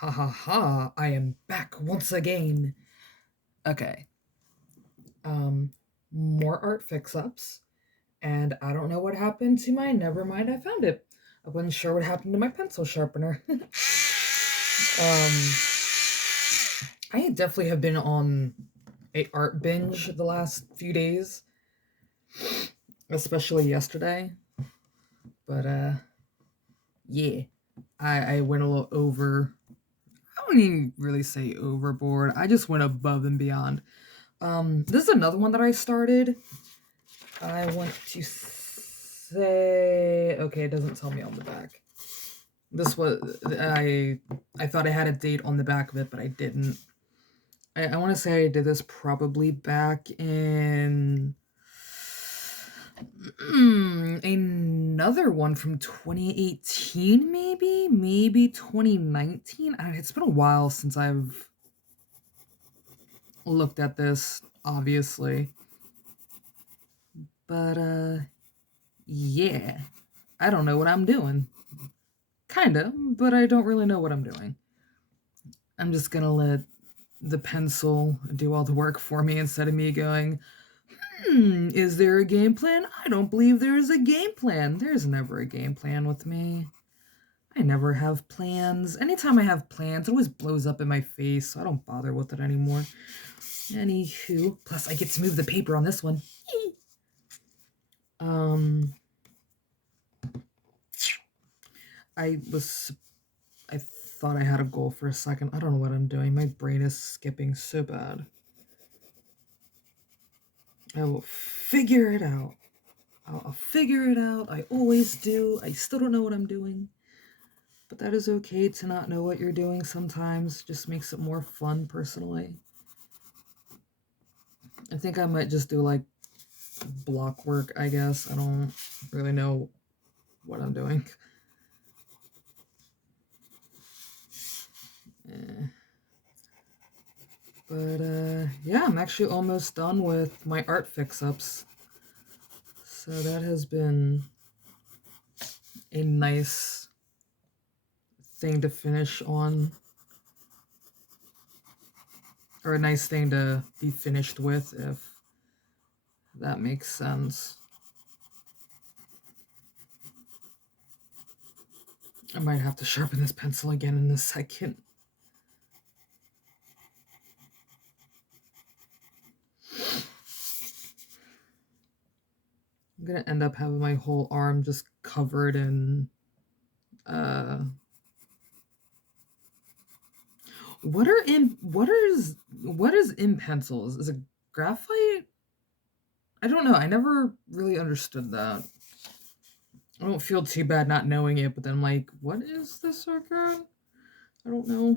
Ha ha ha, I am back once again. Okay. Um, more art fix-ups. And I don't know what happened to my never mind, I found it. I wasn't sure what happened to my pencil sharpener. I definitely have been on a art binge the last few days, especially yesterday. But yeah. I went a little over. I wouldn't even really say overboard. I just went above and beyond. This is another one that I started. I want to say, okay, it doesn't tell me on the back. This was I thought I had a date on the back of it, but I didn't. I want to say I did this probably back in another one from 2018, maybe 2019. It's been a while since I've looked at this, obviously. But yeah. I don't know what I'm doing. Kinda, but I don't really know what I'm doing. I'm just gonna let the pencil do all the work for me instead of me going, is there a game plan? I don't believe there is a game plan. There's never a game plan with me. I never have plans. Anytime I have plans, it always blows up in my face, so I don't bother with it anymore. Anywho, plus I get to move the paper on this one. I thought I had a goal for a second. I don't know what I'm doing. My brain is skipping so bad. I will figure it out. I'll figure it out. I always do. I still don't know what I'm doing. But that is okay to not know what you're doing sometimes. Just makes it more fun, personally. I think I might just do, like, block work, I guess. I don't really know what I'm doing. But, yeah, I'm actually almost done with my art fix-ups. So that has been a nice thing to finish on. Or a nice thing to be finished with, if that makes sense. I might have to sharpen this pencil again in a second. I'm gonna end up having my whole arm just covered in what is in pencils? Is it graphite? I don't know. I never really understood that. I don't feel too bad not knowing it, but then I'm like, what is this again? I don't know.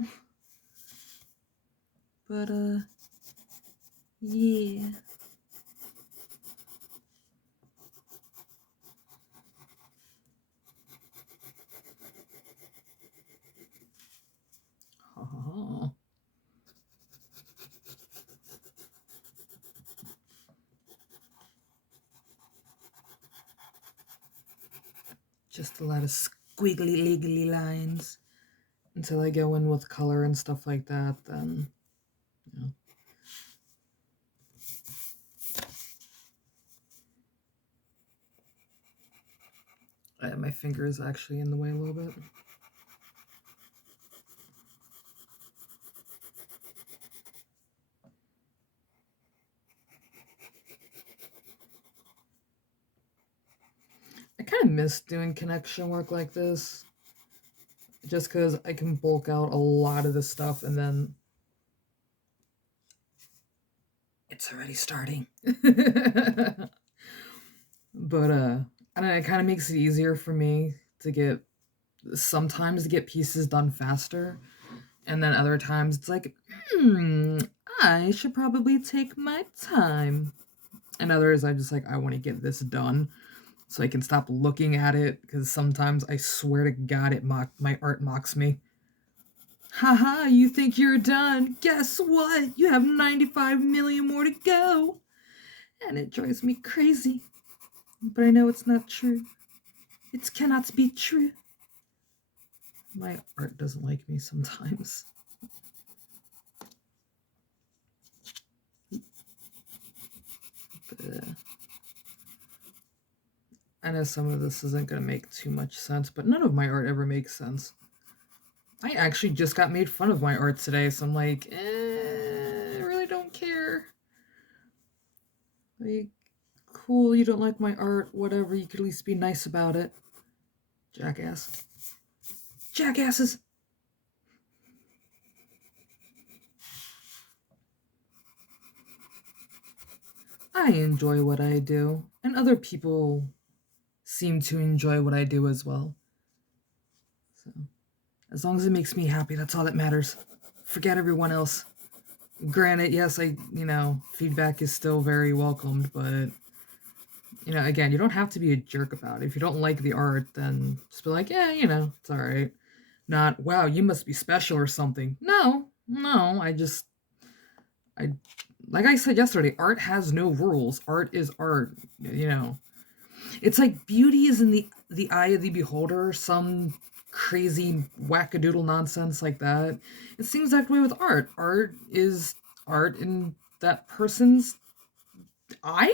But yeah. Just a lot of squiggly liggly lines until I go in with color and stuff like that. Then, you know. My finger is actually in the way a little bit. I kind of miss doing connection work like this. Just because I can bulk out a lot of the stuff and then it's already starting. But I don't know, it kind of makes it easier for me to get sometimes to get pieces done faster, and then other times it's like, I should probably take my time. And others I just like, I want to get this done so I can stop looking at it, because sometimes I swear to God my art mocks me. Haha, you think you're done? Guess what? You have 95 million more to go. And it drives me crazy. But I know it's not true. It cannot be true. My art doesn't like me sometimes. I know some of this isn't going to make too much sense, but none of my art ever makes sense. I actually just got made fun of my art today, so I'm like, I really don't care. Like, cool, you don't like my art, whatever, you could at least be nice about it. Jackass. Jackasses! I enjoy what I do, and other people seem to enjoy what I do as well. So, as long as it makes me happy, that's all that matters. Forget everyone else. Granted, yes, feedback is still very welcomed, but, again, you don't have to be a jerk about it. If you don't like the art, then just be like, yeah, it's all right. Not, wow, you must be special or something. No, I, like I said yesterday, art has no rules. Art is art, It's like beauty is in the eye of the beholder, some crazy wackadoodle nonsense like that. It seems that way with art. Art is art in that person's eye?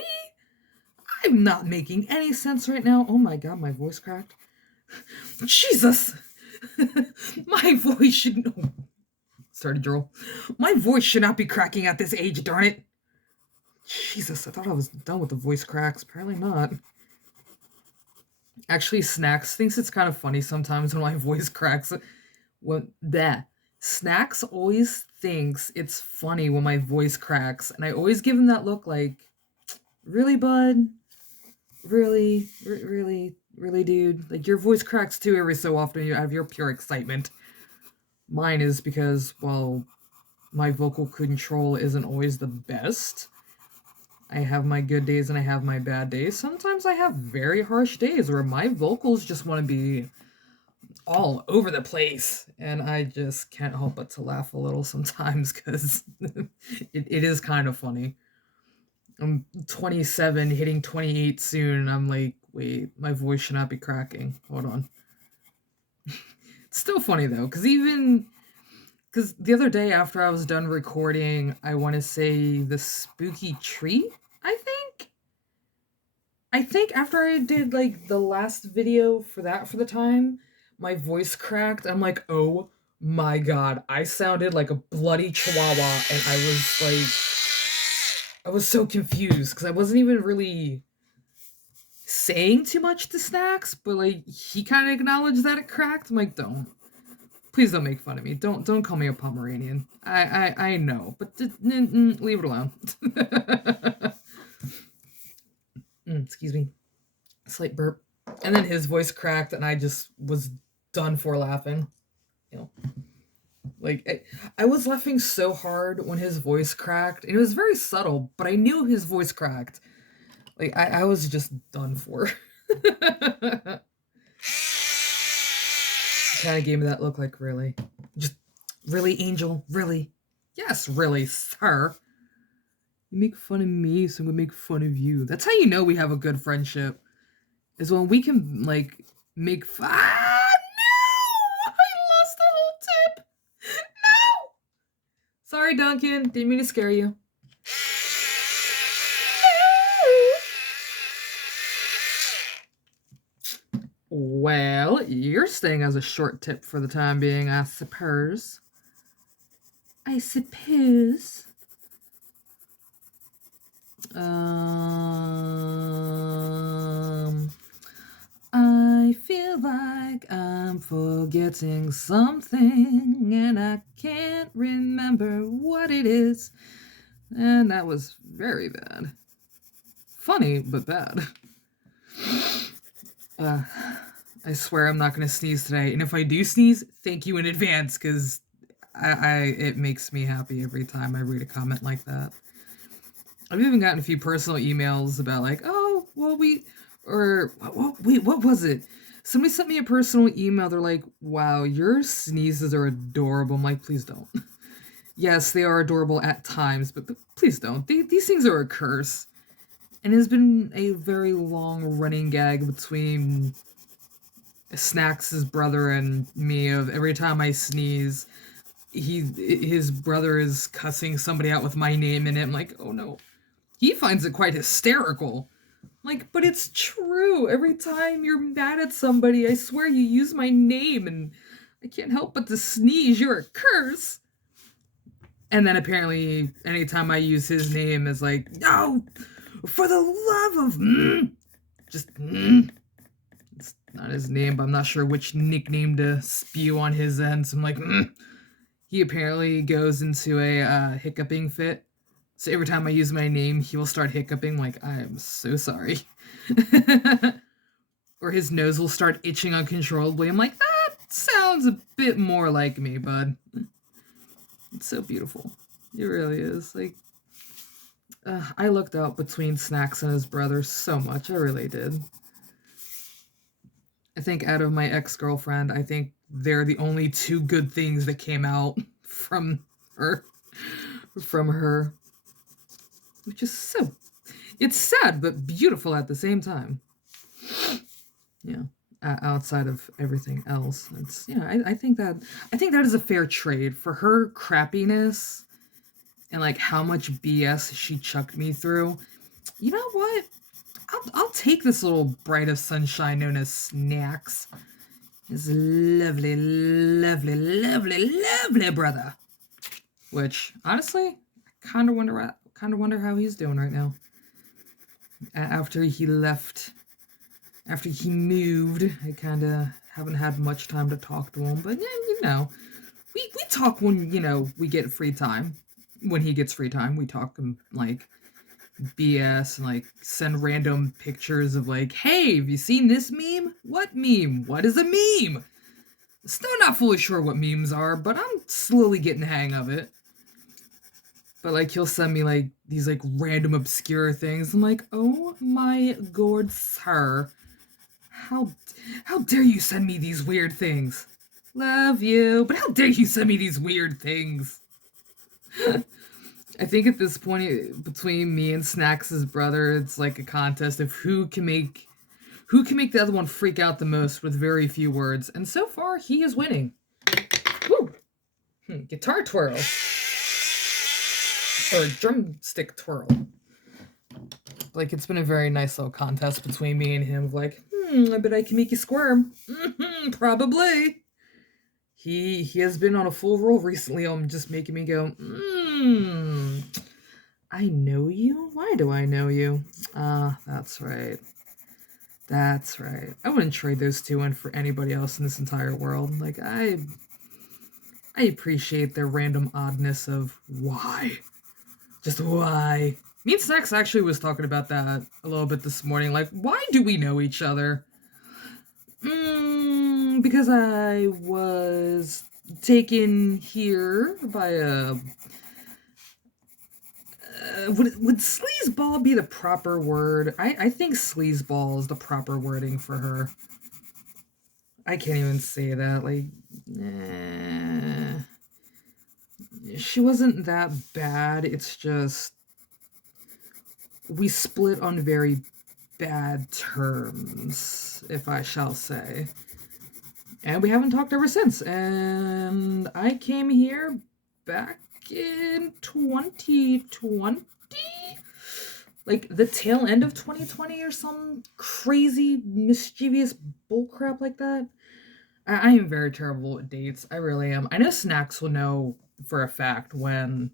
I'm not making any sense right now. Oh my god, my voice cracked. Jesus! My voice should... Oh, started drool. My voice should not be cracking at this age, darn it. Jesus, I thought I was done with the voice cracks. Apparently not. Actually, Snacks thinks it's kind of funny sometimes when my voice cracks. Snacks always thinks it's funny when my voice cracks, and I always give him that look like, really, bud? Really? Really, dude? Like, your voice cracks too every so often out of your pure excitement. Mine is because, well, my vocal control isn't always the best. I have my good days and I have my bad days. Sometimes I have very harsh days where my vocals just want to be all over the place, and I just can't help but to laugh a little sometimes because it is kind of funny. I'm 27, hitting 28 soon, and I'm like, wait, my voice should not be cracking. Hold on. It's still funny though, because the other day after I was done recording, I want to say the spooky tree, I think. I think after I did like the last video for the time, my voice cracked. I'm like, oh my god, I sounded like a bloody chihuahua, and I was so confused because I wasn't even really saying too much to Snacks, but like he kind of acknowledged that it cracked. I'm like, please don't make fun of me. Don't call me a Pomeranian. I know, but leave it alone. Excuse me. Slight burp. And then his voice cracked, and I just was done for laughing. Like, I was laughing so hard when his voice cracked. It was very subtle, but I knew his voice cracked. Like, I was just done for. Kind of gave me that look like, really? Just, really, Angel? Really? Yes, really, sir. You make fun of me, so I'm gonna make fun of you. That's how you know we have a good friendship. Is when we can, like, make fun. No! I lost the whole tip! No! Sorry, Duncan. Didn't mean to scare you. Well, you're staying as a short tip for the time being, I suppose. I suppose. I feel like I'm forgetting something, and I can't remember what it is. And that was very bad. Funny, but bad. I swear I'm not gonna sneeze today, and if I do sneeze, thank you in advance, because it makes me happy every time I read a comment like that. I've even gotten a few personal emails about like, oh, well, what was it? Somebody sent me a personal email. They're like, wow, your sneezes are adorable. I'm like, please don't. Yes, they are adorable at times, but please don't. These things are a curse. And it has been a very long running gag between Snacks his brother and me of every time I sneeze, his brother is cussing somebody out with my name in it. I'm like, oh no. He finds it quite hysterical. Like, but it's true. Every time you're mad at somebody, I swear you use my name and I can't help but to sneeze. You're a curse. And then apparently, anytime I use his name, is like, no, for the love of just it's not his name, but I'm not sure which nickname to spew on his end. So I'm like, He apparently goes into a hiccuping fit. So every time I use my name, he will start hiccuping. Like, I am so sorry. Or his nose will start itching uncontrollably. I'm like, that sounds a bit more like me, bud. It's so beautiful. It really is. Like, I looked out between Snacks and his brother so much. I really did. I think out of my ex-girlfriend, I think they're the only two good things that came out from her. From her. Which is so... It's sad, but beautiful at the same time. Yeah. Outside of everything else. It's, I think that is a fair trade for her crappiness and like how much BS she chucked me through. You know what? I'll take this little bright of sunshine known as Snacks. His lovely, lovely, lovely, lovely brother. Which honestly, I kind of wonder how he's doing right now. After he left, after he moved, I kind of haven't had much time to talk to him. But yeah, we talk when we get free time. When he gets free time, we talk like BS and like send random pictures of like, hey, have you seen this meme? What meme? What is a meme? Still not fully sure what memes are, but I'm slowly getting the hang of it. But like he'll send me like these like random obscure things. I'm like, oh my god, sir. How dare you send me these weird things? Love you, but how dare you send me these weird things? I think at this point, between me and Snacks' brother, it's like a contest of who can make the other one freak out the most with very few words. And so far, he is winning. Woo! Guitar twirl. Or drumstick twirl. Like, it's been a very nice little contest between me and him. Like, I bet I can make you squirm. Probably. He has been on a full roll recently on just making me go, I know you? Why do I know you? That's right. That's right. I wouldn't trade those two in for anybody else in this entire world. Like, I appreciate their random oddness of why. Just why. Me and Snacks actually was talking about that a little bit this morning. Like, why do we know each other? Because I was taken here by a... would sleazeball be the proper word? I think sleazeball is the proper wording for her. I can't even say that. Like, she wasn't that bad. It's just... we split on very bad terms, if I shall say. And we haven't talked ever since. And I came here back in 2020? Like the tail end of 2020 or some crazy, mischievous bullcrap like that. I am very terrible at dates. I really am. I know Snacks will know for a fact when...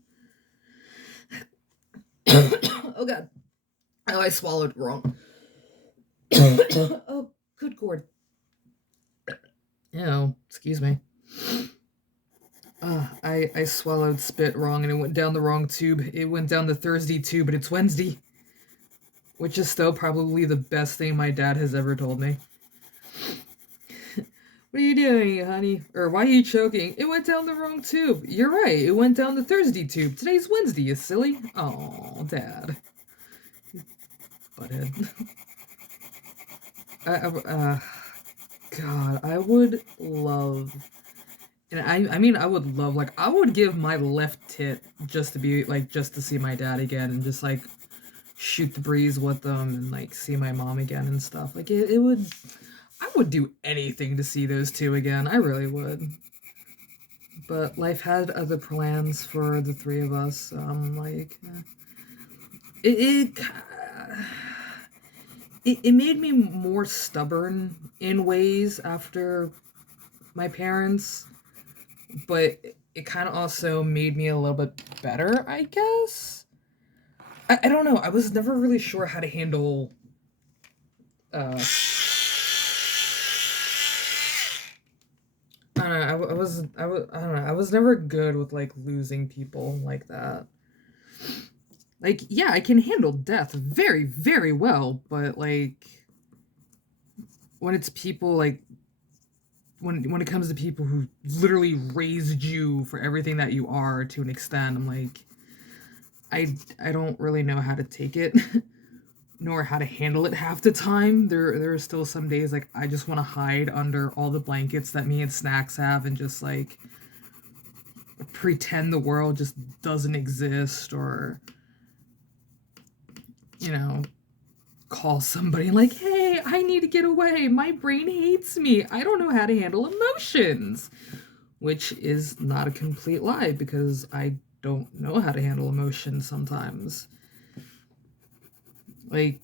oh god. Oh, I swallowed wrong. Oh, good gourd. Excuse me. I swallowed spit wrong and it went down the wrong tube. It went down the Thursday tube, but it's Wednesday. Which is still probably the best thing my dad has ever told me. What are you doing, honey? Or why are you choking? It went down the wrong tube. You're right, it went down the Thursday tube. Today's Wednesday, you silly. Oh, Dad. Butthead. God, I would love... And I mean, I would love, like, I would give my left tit just to be, like, just to see my dad again and just, like, shoot the breeze with them and, like, see my mom again and stuff. Like, it would... I would do anything to see those two again. I really would. But life had other plans for the three of us. So I'm like, it, it it made me more stubborn in ways after my parents, but it kind of also made me a little bit better, I guess. I don't know. I was never really sure how to handle. Uh, I don't know. I don't know. I was never good with like losing people like that. Like, yeah, I can handle death very, very well, but like when it's people like when it comes to people who literally raised you for everything that you are to an extent, I'm like, I don't really know how to take it, nor how to handle it half the time. There are still some days like I just want to hide under all the blankets that me and Snacks have and just like pretend the world just doesn't exist, or you know, call somebody like, hey, I need to get away. My brain hates me. I don't know how to handle emotions. Which is not a complete lie because I don't know how to handle emotions sometimes. Like,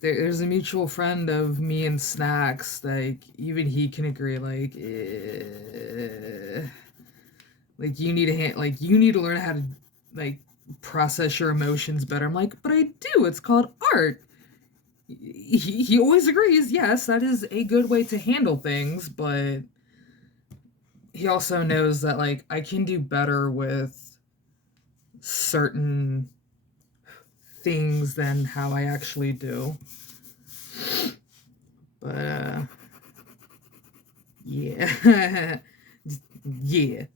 there's a mutual friend of me and Snacks, like, even he can agree, like, you need to learn how to, like, process your emotions better. I'm like, but I do. It's called art. He always agrees, yes, that is a good way to handle things, but he also knows that, like, I can do better with certain things than how I actually do. But, yeah. Yeah.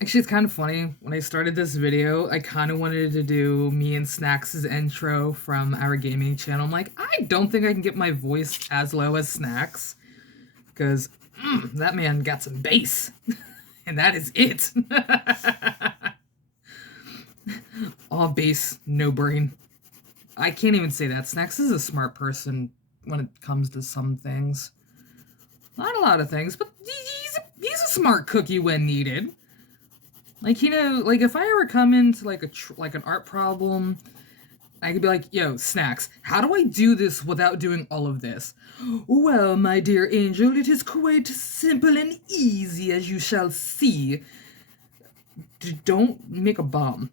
Actually, it's kind of funny. When I started this video, I kind of wanted to do me and Snacks' intro from our gaming channel. I'm like, I don't think I can get my voice as low as Snacks, because that man got some bass, and that is it. All bass, no brain. I can't even say that. Snacks is a smart person when it comes to some things. Not a lot of things, but he's a smart cookie when needed. Like, you know, like if I ever come into like an art problem, I could be like, yo, Snacks, how do I do this without doing all of this? Well, my dear angel, it is quite simple and easy, as you shall see. Don't make a bomb.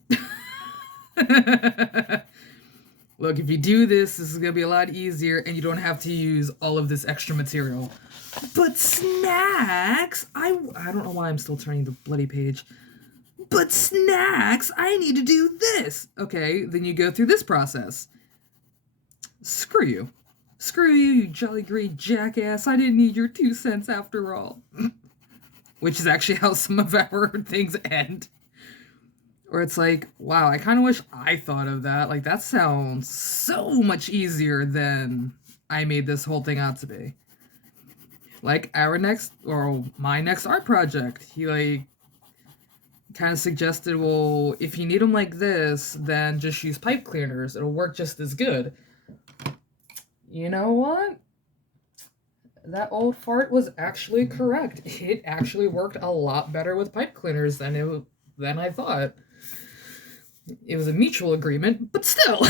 Look, if you do this, this is going to be a lot easier, and you don't have to use all of this extra material. But Snacks, I don't know why I'm still turning the bloody page. But Snacks, I need to do this. Okay, then you go through this process. Screw you. Screw you, you jolly great jackass. I didn't need your 2 cents after all. Which is actually how some of our things end. Or it's like, wow, I kind of wish I thought of that. Like, that sounds so much easier than I made this whole thing out to be. Like, my next art project. He, like, kind of suggested, well, if you need them like this, then just use pipe cleaners. It'll work just as good. You know what? That old fart was actually correct. It actually worked a lot better with pipe cleaners than I thought. It was a mutual agreement, but still.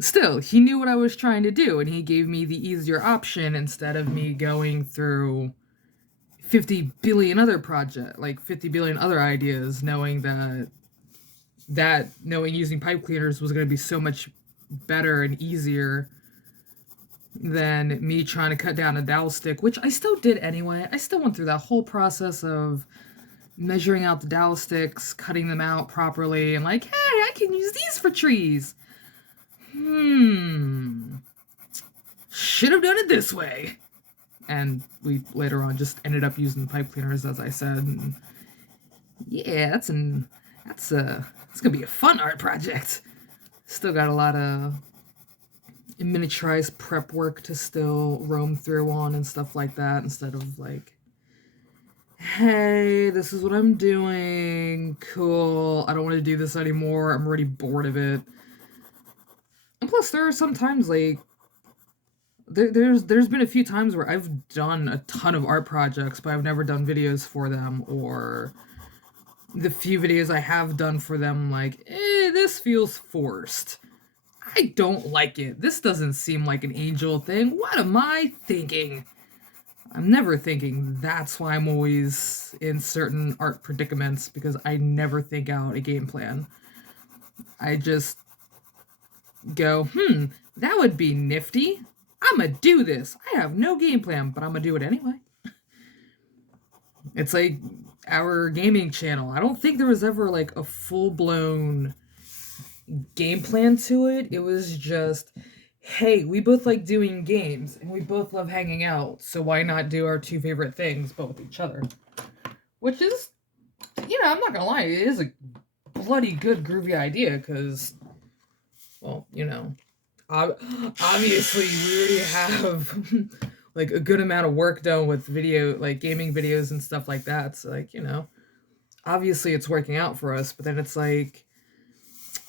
Still, he knew what I was trying to do, and he gave me the easier option instead of me going through 50 billion other ideas, knowing knowing using pipe cleaners was going to be so much better and easier than me trying to cut down a dowel stick, which I still did anyway. I still went through that whole process of measuring out the dowel sticks, cutting them out properly, and like, hey, I can use these for trees. Should have done it this way. And we later on just ended up using pipe cleaners, as I said. And yeah, that's gonna be a fun art project. Still got a lot of miniaturized prep work to still roam through on and stuff like that, instead of like hey, this is what I'm doing. Cool. I don't want to do this anymore. I'm already bored of it. And plus, there are some times like there's been a few times where I've done a ton of art projects, but I've never done videos for them, or the few videos I have done for them, like, this feels forced. I don't like it. This doesn't seem like an Angel thing. What am I thinking? I'm never thinking. That's why I'm always in certain art predicaments, because I never think out a game plan. I just go, that would be nifty. I'm gonna do this. I have no game plan, but I'm gonna do it anyway. It's like our gaming channel. I don't think there was ever like a full blown game plan to it. It was just, hey, we both like doing games and we both love hanging out, so why not do our two favorite things but with each other? Which is, I'm not gonna lie, it is a bloody good groovy idea, because, well, obviously we already have like a good amount of work done with video, like gaming videos and stuff like that. So like, obviously it's working out for us, but then it's like,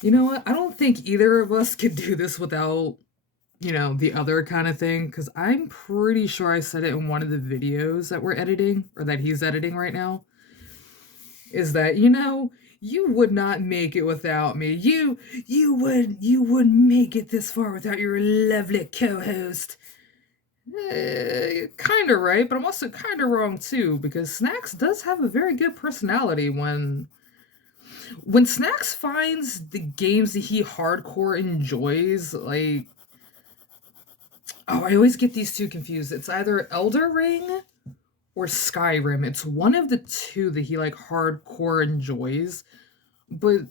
you know what? I don't think either of us could do this without, the other kind of thing. Because I'm pretty sure I said it in one of the videos that we're editing, or that he's editing right now, is that, you would not make it without me. You would make it this far without your lovely co-host. Kind of right, but I'm also kind of wrong too, because Snacks does have a very good personality. When Snacks finds the games that he hardcore enjoys, like, oh, I always get these two confused. It's either Elder Ring or Skyrim. It's one of the two that he like hardcore enjoys. But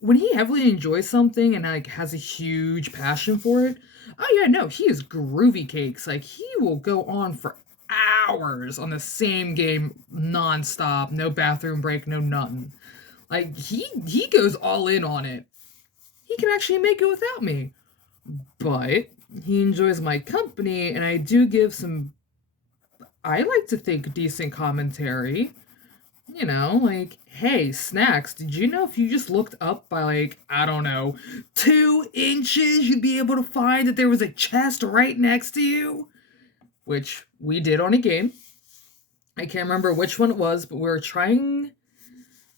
when he heavily enjoys something and like has a huge passion for it, oh yeah, no, he is groovy cakes. Like, he will go on for hours on the same game nonstop, no bathroom break, no nothing. Like, he goes all in on it. He can actually make it without me. But he enjoys my company, and I do give some, I like to think, decent commentary. Like, hey, Snacks, did you know if you just looked up by, like, I don't know, 2 inches, you'd be able to find that there was a chest right next to you? Which we did on a game. I can't remember which one it was, but we were trying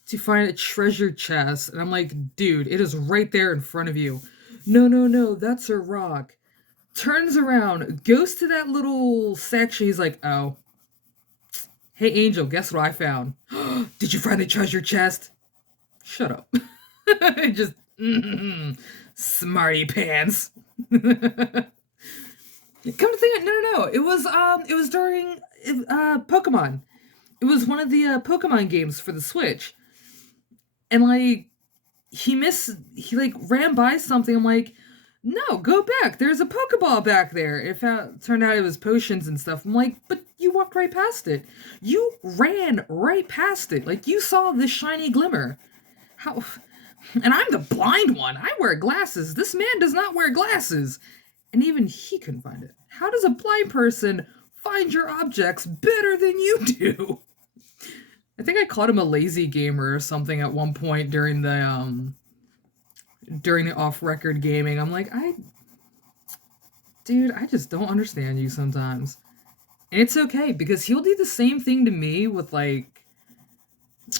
to find a treasure chest, and I'm like, dude, it is right there in front of you. No, that's a rock. Turns around, goes to that little section, he's like, oh. Hey, Angel, guess what I found? Did you find the treasure chest? Shut up. Just, smarty pants. Come to think of it, no. It was during, Pokemon. It was one of the, Pokemon games for the Switch. And, like, he, like, ran by something. I'm like, no, go back. There's a Pokeball back there. It turned out it was potions and stuff. I'm like, but you walked right past it. You ran right past it. Like, you saw this shiny glimmer. How? And I'm the blind one. I wear glasses. This man does not wear glasses. And even he couldn't find it. How does a blind person find your objects better than you do? I think I called him a lazy gamer or something at one point during the off-record gaming. I'm like, dude, I just don't understand you sometimes. And it's okay, because he'll do the same thing to me with, like,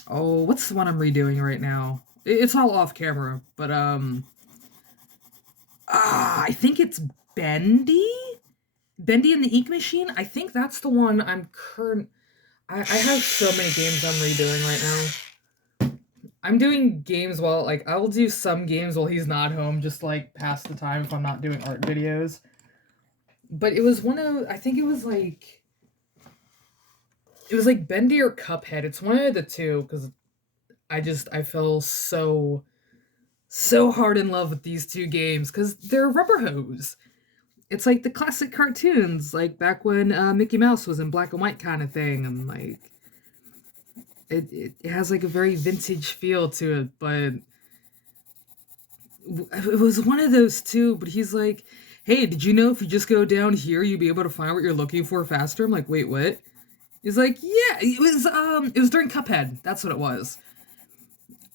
oh, what's the one I'm redoing right now? It's all off camera, but, I think it's Bendy? Bendy and the Ink Machine? I think that's the one I have so many games I'm redoing right now. I'm doing games while, like, I will do some games while he's not home, just, like, pass the time if I'm not doing art videos. But it was I think it was, like Bendy or Cuphead. It's one of the two, because I fell so hard in love with these two games, because they're rubber hose. It's like the classic cartoons, like back when Mickey Mouse was in black and white kind of thing, and, like, it has, like, a very vintage feel to it, but it was one of those two. But he's like, hey, did you know if you just go down here, you'll be able to find what you're looking for faster? I'm like, wait, what? He's like, yeah, it was during Cuphead. That's what it was.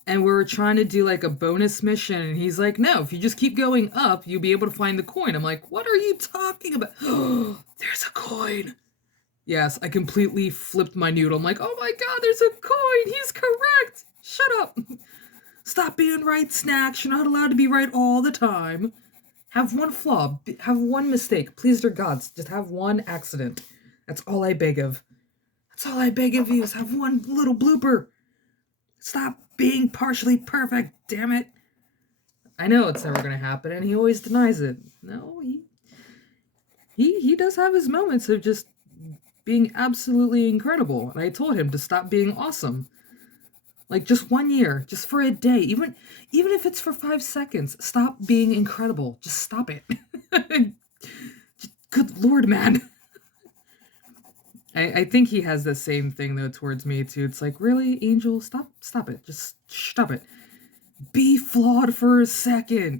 And we were trying to do like a bonus mission, and he's like, no, if you just keep going up, you'll be able to find the coin. I'm like, what are you talking about? There's a coin. Yes, I completely flipped my noodle. I'm like, oh my god, there's a coin. He's correct. Shut up. Stop being right, Snacks. You're not allowed to be right all the time. Have one flaw. Have one mistake. Please, dear gods, just have one accident. That's all I beg of. That's all I beg of you is have one little blooper. Stop being partially perfect, damn it. I know it's never gonna happen, and he always denies it. No, he does have his moments of just being absolutely incredible. And I told him to stop being awesome. Like just 1 year, just for a day, even if it's for 5 seconds, stop being incredible. Just stop it. Good lord, man. I think he has the same thing though towards me too. It's like, really, Angel, stop it. Just stop it. Be flawed for a second.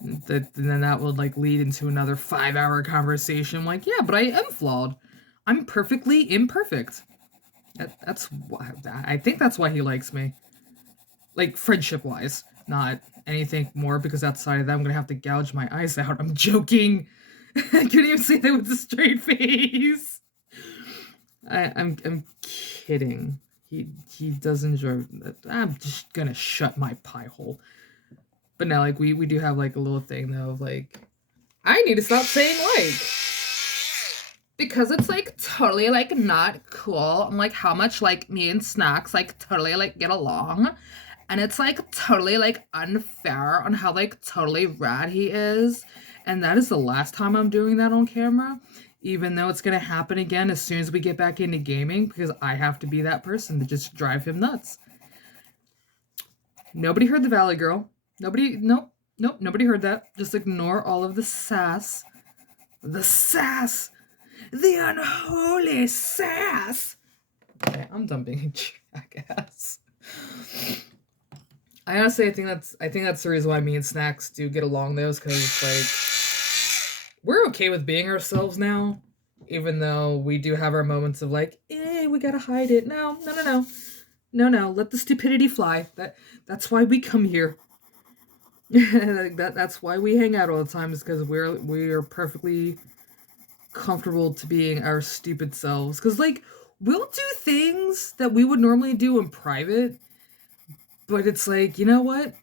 And then that would like lead into another 5-hour conversation. Like, yeah, but I am flawed. I'm perfectly imperfect. That's why I think that's why he likes me. Like friendship wise, not anything more, because outside of that I'm gonna have to gouge my eyes out. I'm joking. I couldn't even say that with a straight face. I'm kidding. He does enjoy that. I'm just gonna shut my pie hole. But now like we do have like a little thing though of like, I need to stop saying like, because it's like totally like not cool. I'm like, how much like me and Snacks like totally like get along. And it's like totally like unfair on how like totally rad he is. And that is the last time I'm doing that on camera. Even though it's gonna happen again as soon as we get back into gaming, because I have to be that person to just drive him nuts. Nobody heard the Valley Girl. Nope, nobody heard that. Just ignore all of the sass. The sass! The unholy sass! Okay, I'm done being a jackass. I honestly, I think that's the reason why me and Snacks do get along though, because like we're okay with being ourselves now, even though we do have our moments of like, we gotta hide it. No, let the stupidity fly. That's why we come here. That's why we hang out all the time, is because we are perfectly comfortable to being our stupid selves. Because like we'll do things that we would normally do in private, but it's like, you know what?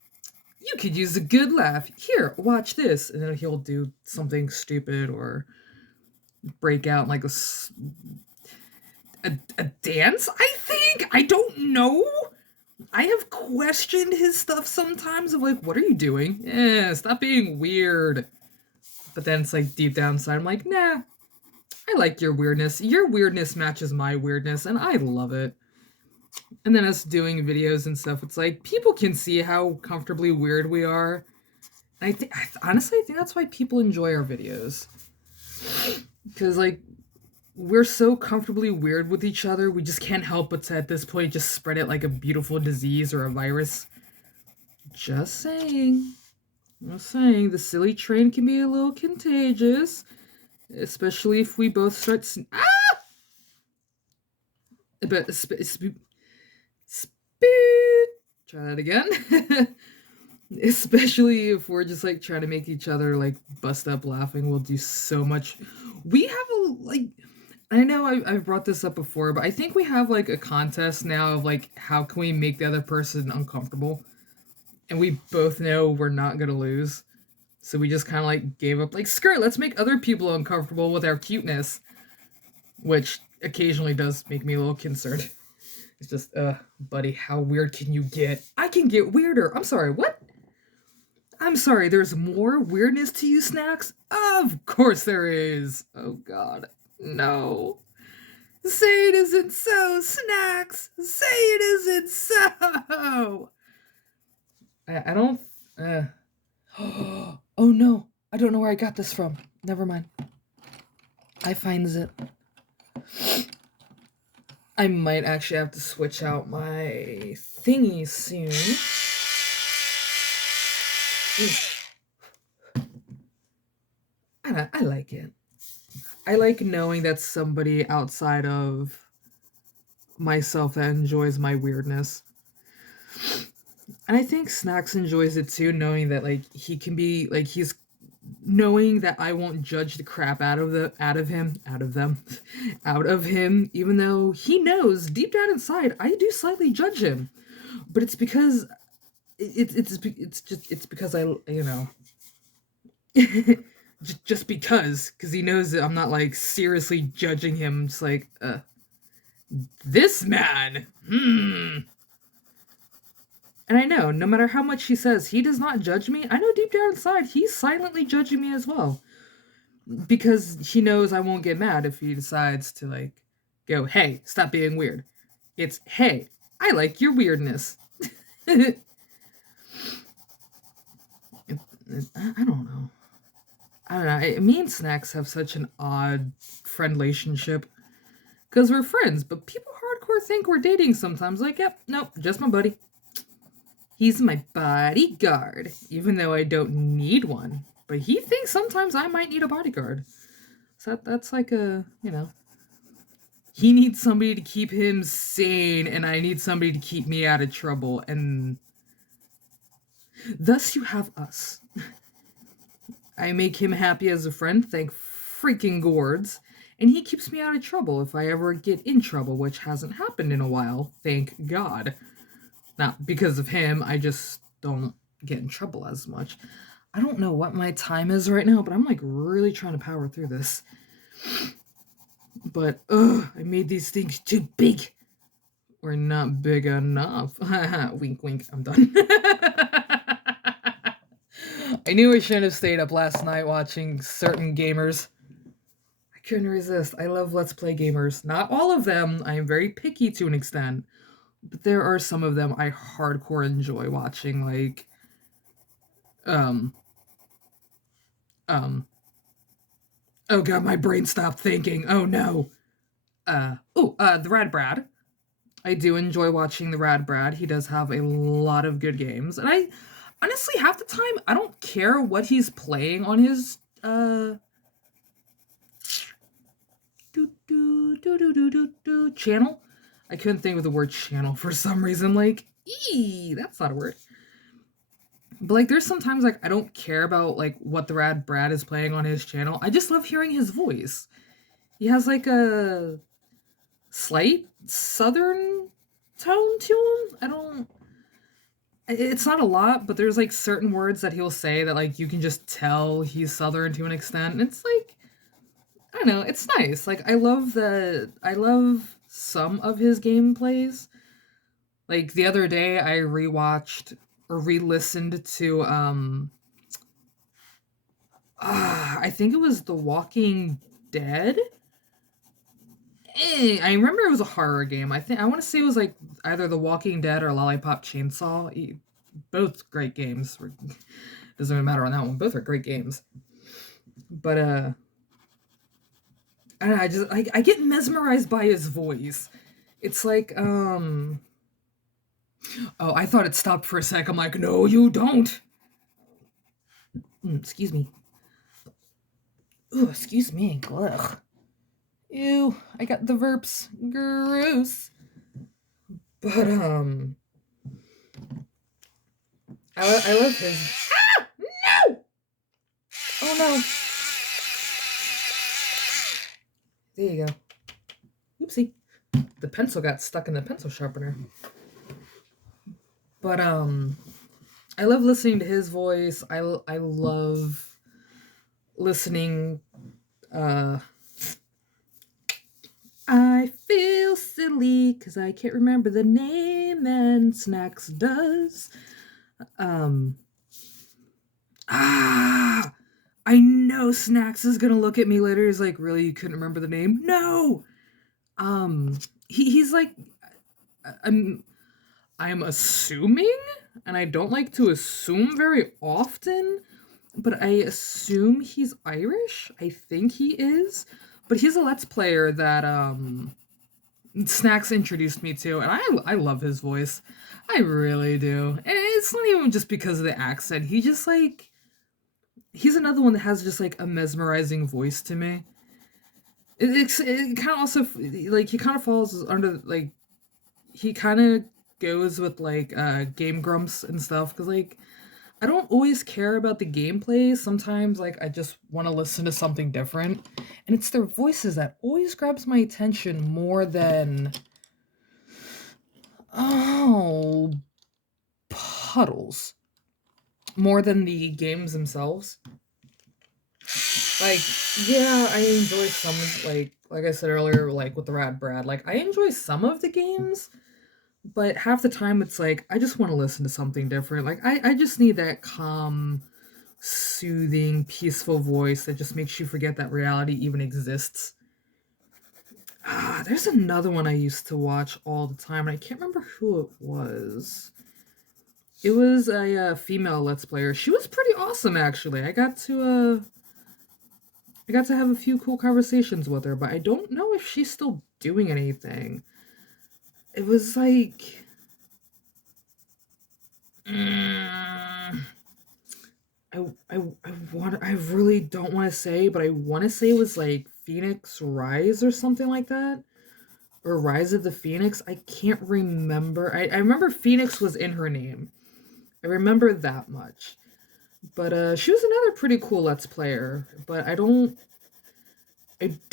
You could use a good laugh. Here, watch this. And then he'll do something stupid or break out like a dance, I think? I don't know. I have questioned his stuff sometimes of like, what are you doing? Stop being weird. But then it's like deep down inside, I'm like, nah, I like your weirdness. Your weirdness matches my weirdness, and I love it. And then us doing videos and stuff, it's like people can see how comfortably weird we are. And honestly, I think that's why people enjoy our videos. Because like we're so comfortably weird with each other, we just can't help but to at this point just spread it like a beautiful disease or a virus. Just saying. The silly train can be a little contagious, especially if we both start. But try that again. Especially if we're just like trying to make each other like bust up laughing, we'll do so much. We have a like, I know I've brought this up before, but I think we have like a contest now of like how can we make the other person uncomfortable, and we both know we're not gonna lose, so we just kind of like gave up. Like, screw it, let's make other people uncomfortable with our cuteness, which occasionally does make me a little concerned. It's just, buddy, how weird can you get? I can get weirder. I'm sorry, what? I'm sorry, there's more weirdness to you, Snacks? Of course there is. Oh god, no. Say it isn't so, Snacks! Say it isn't so! I don't, oh no, I don't know where I got this from. Never mind. I finds it. I might actually have to switch out my thingy soon. I like it. I like knowing that somebody outside of myself that enjoys my weirdness. And I think Snacks enjoys it too, knowing that like he can be like he's knowing that I won't judge the crap out of them, out of him, even though he knows deep down inside I do slightly judge him. But it's because it's because I just because he knows that I'm not like seriously judging him. It's like this man. And I know, no matter how much he says he does not judge me, I know deep down inside he's silently judging me as well. Because he knows I won't get mad if he decides to, like, go, hey, stop being weird. It's, hey, I like your weirdness. I don't know. I don't know. Me and Snacks have such an odd friend relationship. Because we're friends, but people hardcore think we're dating sometimes. Like, yep, nope, just my buddy. He's my bodyguard, even though I don't need one. But he thinks sometimes I might need a bodyguard. So that's like he needs somebody to keep him sane, and I need somebody to keep me out of trouble. And thus you have us. I make him happy as a friend, thank freaking gourds. And he keeps me out of trouble if I ever get in trouble, which hasn't happened in a while, thank God. Not because of him, I just don't get in trouble as much. I don't know what my time is right now, but I'm like really trying to power through this. But, I made these things too big. Or not big enough. Wink, wink, I'm done. I knew I shouldn't have stayed up last night watching certain gamers. I couldn't resist. I love Let's Play gamers. Not all of them. I am very picky to an extent. But there are some of them I hardcore enjoy watching, like, oh god, my brain stopped thinking. Oh no. The Rad Brad. I do enjoy watching the Rad Brad. He does have a lot of good games. And I honestly half the time I don't care what he's playing on his channel. I couldn't think of the word channel for some reason. Like, that's not a word. But like, there's sometimes like I don't care about like what the Rad Brad is playing on his channel. I just love hearing his voice. He has like a slight southern tone to him. I don't. It's not a lot, but there's like certain words that he'll say that like you can just tell he's southern to an extent. And it's like, I don't know, it's nice. Like I love some of his gameplays. Like the other day I rewatched or re-listened to I think it was The Walking Dead. I remember it was a horror game. I want to say it was like either The Walking Dead or Lollipop Chainsaw. Both great games. Doesn't even matter on that one. Both are great games. But I don't know, I get mesmerized by his voice. It's like oh, I thought it stopped for a sec. I'm like, no, you don't. Excuse me. Ooh, excuse me. Ugh. Ew, I got the verps. Gross. But I love his. Ah, no! Oh no. There you go. Oopsie. The pencil got stuck in the pencil sharpener. But I love listening to his voice. I love listening I feel silly because I can't remember the name, and Snacks does. I know Snacks is gonna look at me later. He's like, really, you couldn't remember the name? No! He's like, I'm assuming, and I don't like to assume very often, but I assume he's Irish. I think he is. But he's a Let's Player that Snacks introduced me to, and I love his voice. I really do. And it's not even just because of the accent. He just like he's another one that has just like a mesmerizing voice to me. it kind of also like he kind of falls under like he kind of goes with like game grumps and stuff because like I don't always care about the gameplay. Sometimes like I just want to listen to something different, and it's their voices that always grabs my attention more than oh puddles, more than the games themselves. Like, yeah, I enjoy some like I said earlier, like with the Rad Brad, like I enjoy some of the games, but half the time it's like I just want to listen to something different. Like I just need that calm, soothing, peaceful voice that just makes you forget that reality even exists. Ah, there's another one I used to watch all the time, and I can't remember who it was. It was a female Let's Player. She was pretty awesome, actually. I got to have a few cool conversations with her, but I don't know if she's still doing anything. It was like, mm, I really don't want to say, but I want to say it was like Phoenix Rise or something like that, or Rise of the Phoenix. I can't remember. I remember Phoenix was in her name. I remember that much. But she was another pretty cool Let's Player. But I don't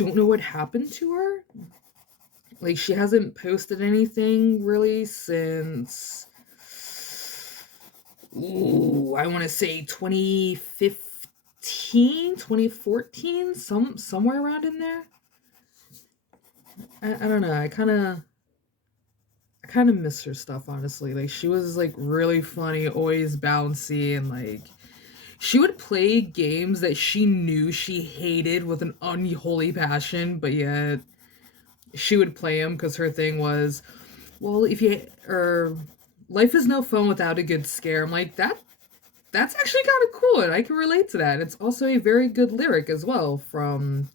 know what happened to her. Like she hasn't posted anything really since I want to say 2015, 2014, somewhere around in there. I don't know. I kind of miss her stuff honestly. Like she was like really funny, always bouncy and like she would play games that she knew she hated with an unholy passion, but yet she would play them because her thing was, well, if you or life is no fun without a good scare. I'm like that's actually kind of cool, and I can relate to that. It's also a very good lyric as well from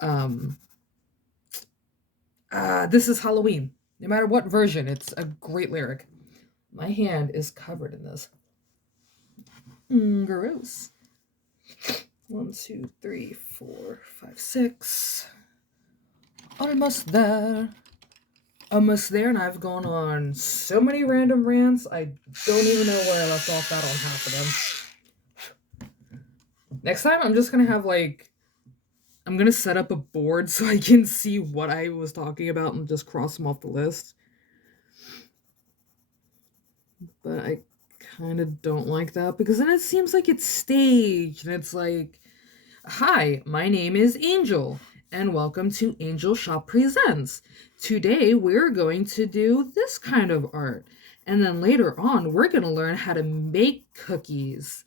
um This Is Halloween. No matter what version, it's a great lyric. My hand is covered in this. Gross. 1, 2, 3, 4, 5, 6. Almost there. Almost there, and I've gone on so many random rants, I don't even know where I left off that on half of them. Next time, I'm just gonna have like, I'm gonna set up a board so I can see what I was talking about and just cross them off the list. But I kind of don't like that because then it seems like it's staged and it's like, hi, my name is Angel, and welcome to Angel Shop Presents. Today we're going to do this kind of art, and then later on we're going to learn how to make cookies.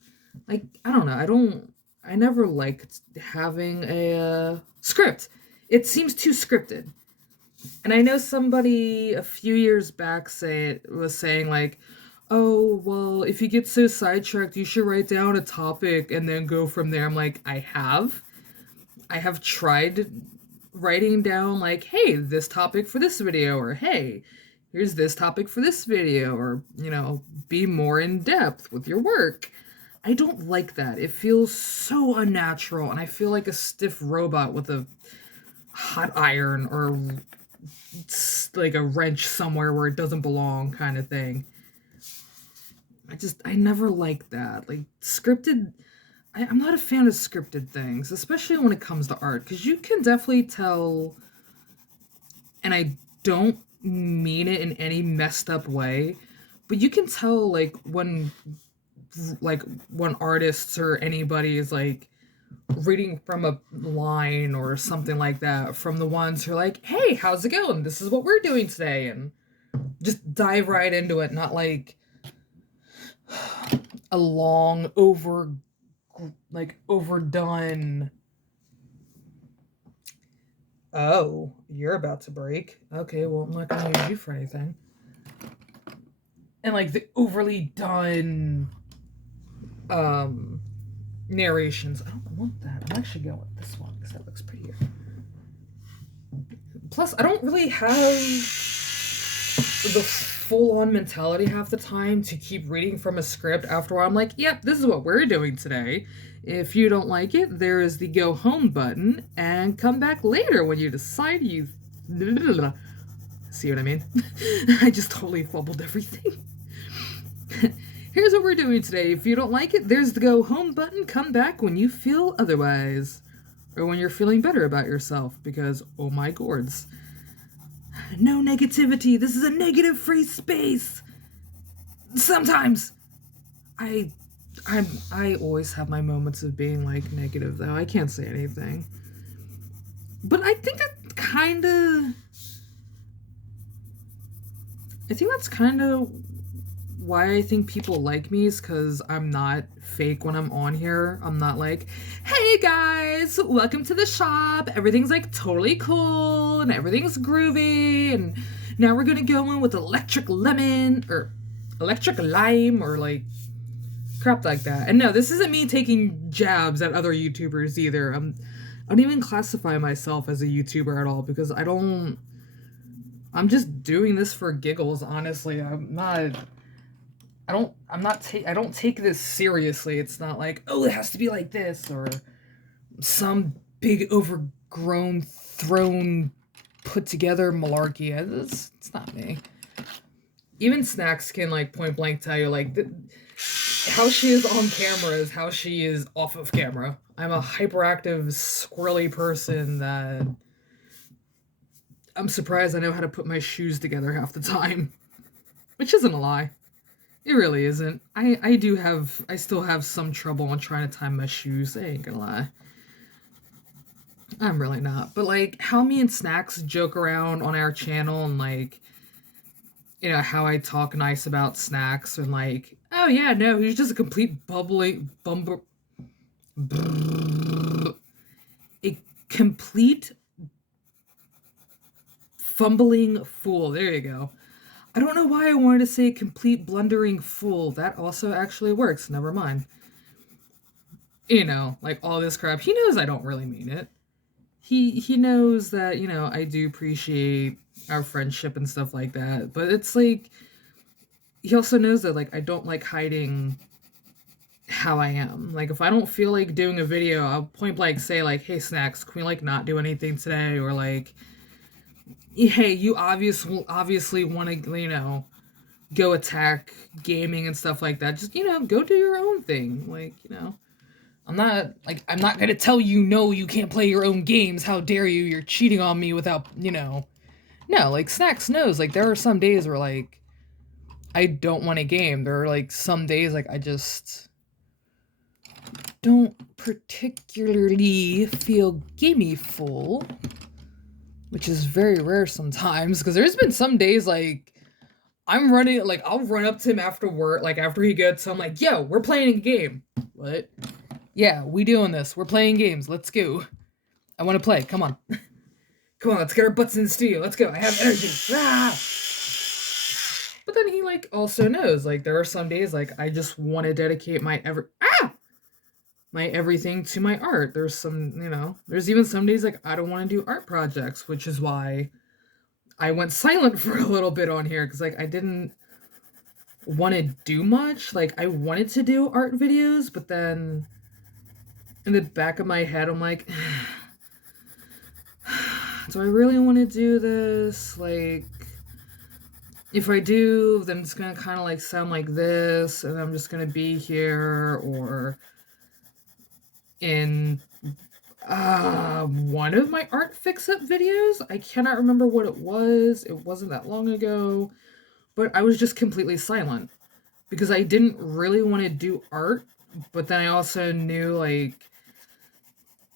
Like, I don't know, I never liked having a script. It seems too scripted. And I know somebody a few years back was saying like, oh, well, if you get so sidetracked, you should write down a topic and then go from there. I'm like, I have tried writing down like, hey, this topic for this video, or hey, here's this topic for this video, or be more in depth with your work. I don't like that. It feels so unnatural, and I feel like a stiff robot with a hot iron or like a wrench somewhere where it doesn't belong kind of thing. I never liked that. Like scripted, I'm not a fan of scripted things, especially when it comes to art, because you can definitely tell, and I don't mean it in any messed up way, but you can tell when artists or anybody is like reading from a line or something like that from the ones who are like, hey, how's it going? This is what we're doing today, and just dive right into it, not like a long overdone. Oh, you're about to break. Okay, well, I'm not gonna use you for anything. And like the overly done narrations. I don't want that. I'm actually going with this one because that looks prettier. Plus, I don't really have the full-on mentality half the time to keep reading from a script. After a while, I'm like, yep, this is what we're doing today. If you don't like it, there is the go home button and come back later when you decide you. See what I mean? I just totally fumbled everything. Here's what we're doing today. If you don't like it, there's the go home button. Come back when you feel otherwise. Or when you're feeling better about yourself. Because, oh my gourds. No negativity. This is a negative free space. Sometimes. I always have my moments of being like negative though. I can't say anything. But I think that's kind of why I think people like me is because I'm not fake when I'm on here. I'm not like, hey guys, welcome to the shop. Everything's like totally cool and everything's groovy. And now we're going to go in with electric lemon or electric lime or like crap like that. And no, this isn't me taking jabs at other YouTubers either. I don't even classify myself as a YouTuber at all because I'm just doing this for giggles, honestly. I don't take this seriously. It's not like, oh, it has to be like this or some big overgrown thrown put together malarkey. It's not me. Even Snacks can like point blank tell you like how she is on camera is how she is off of camera. I'm a hyperactive, squirrely person that I'm surprised I know how to put my shoes together half the time. Which isn't a lie. It really isn't. I still have some trouble on trying to tie my shoes. I ain't gonna lie. I'm really not. But like how me and Snacks joke around on our channel and like how I talk nice about Snacks and like, oh yeah, no, he's just a complete a complete fumbling fool. There you go. I don't know why I wanted to say complete blundering fool. That also actually works. Never mind. Like all this crap. He knows I don't really mean it. He knows that, I do appreciate our friendship and stuff like that. But it's like he also knows that like I don't like hiding how I am. Like if I don't feel like doing a video, I'll point blank say like, hey Snacks, can we like not do anything today? Or like, hey, you obviously want to, go attack gaming and stuff like that. Just, go do your own thing. Like, I'm not going to tell you, no, you can't play your own games. How dare you? You're cheating on me without, No, like Snacks knows, like there are some days where like I don't want to game. There are like some days like I just don't particularly feel gamey full. Which is very rare sometimes, because there's been some days like I'm running, like I'll run up to him after work, like after he gets home, like, yo, we're playing a game. What? Yeah, we doing this. We're playing games. Let's go. I want to play. Come on. Come on, let's get our butts in the studio. Let's go. I have energy. Ah! But then he like also knows, like there are some days like I just want to dedicate my everything to my art. There's some, there's even some days like I don't want to do art projects, which is why I went silent for a little bit on here because like I didn't want to do much. Like I wanted to do art videos, but then in the back of my head I'm like, do I really want to do this? Like if I do, then it's gonna kind of like sound like this, and I'm just gonna be here or in one of my art fix-up videos. I cannot remember what it was. It wasn't that long ago, but I was just completely silent because I didn't really want to do art, but then I also knew like,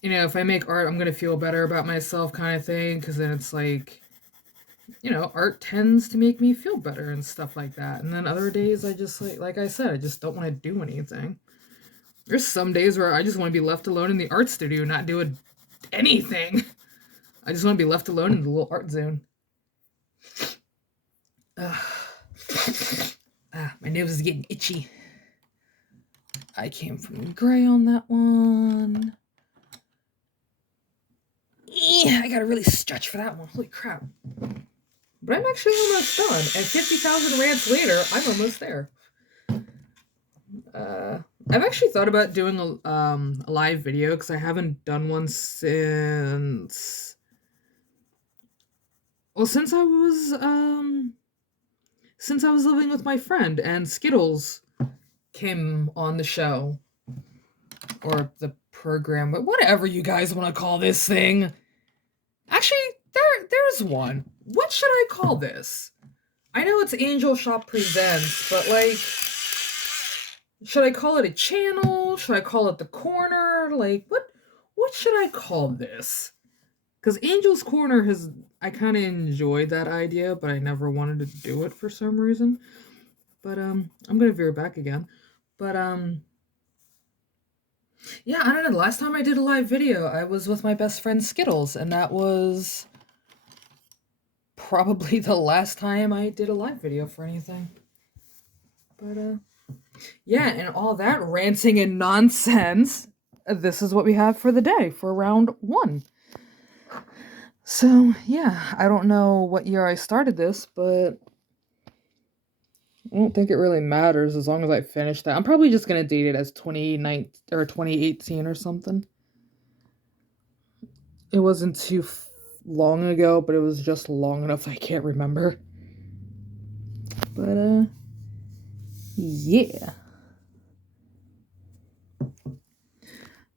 if I make art, I'm going to feel better about myself kind of thing, because then it's like, art tends to make me feel better and stuff like that. And then other days I just like I said, I just don't want to do anything. There's some days where I just want to be left alone in the art studio, not doing anything. I just want to be left alone in the little art zone. My nose is getting itchy. I came from gray on that one. I gotta really stretch for that one. Holy crap. But I'm actually almost done. And 50,000 rants later, I'm almost there. I've actually thought about doing a live video because I haven't done one since since I was living with my friend and Skittles came on the show or the program, but whatever you guys want to call this thing. Actually, there's one. What should I call this? I know it's Angel Shop Presents, but like, should I call it a channel? Should I call it the corner? Like, what should I call this? Because Angel's Corner has, I kind of enjoyed that idea, but I never wanted to do it for some reason. But I'm gonna veer back again. But yeah, I don't know. The last time I did a live video, I was with my best friend Skittles, and that was probably the last time I did a live video for anything. But yeah, and all that ranting and nonsense. This is what we have for the day for round 1. So yeah, I don't know what year I started this, but I don't think it really matters as long as I finish that. I'm probably just gonna date it as 2019 or 2018 or something. It wasn't too long ago, but it was just long enough I can't remember. But yeah.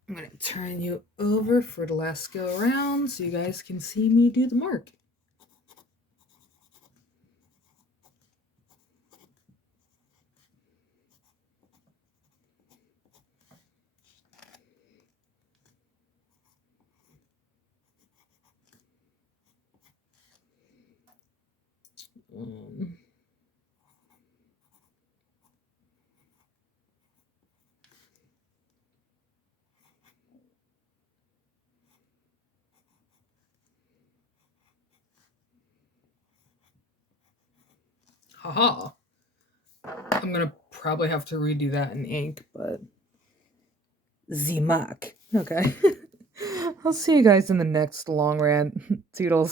I'm gonna turn you over for the last go around so you guys can see me do the mark. Um, Haha. I'm gonna probably have to redo that in ink, but Z-Mac. Okay. I'll see you guys in the next long rant. Toodles.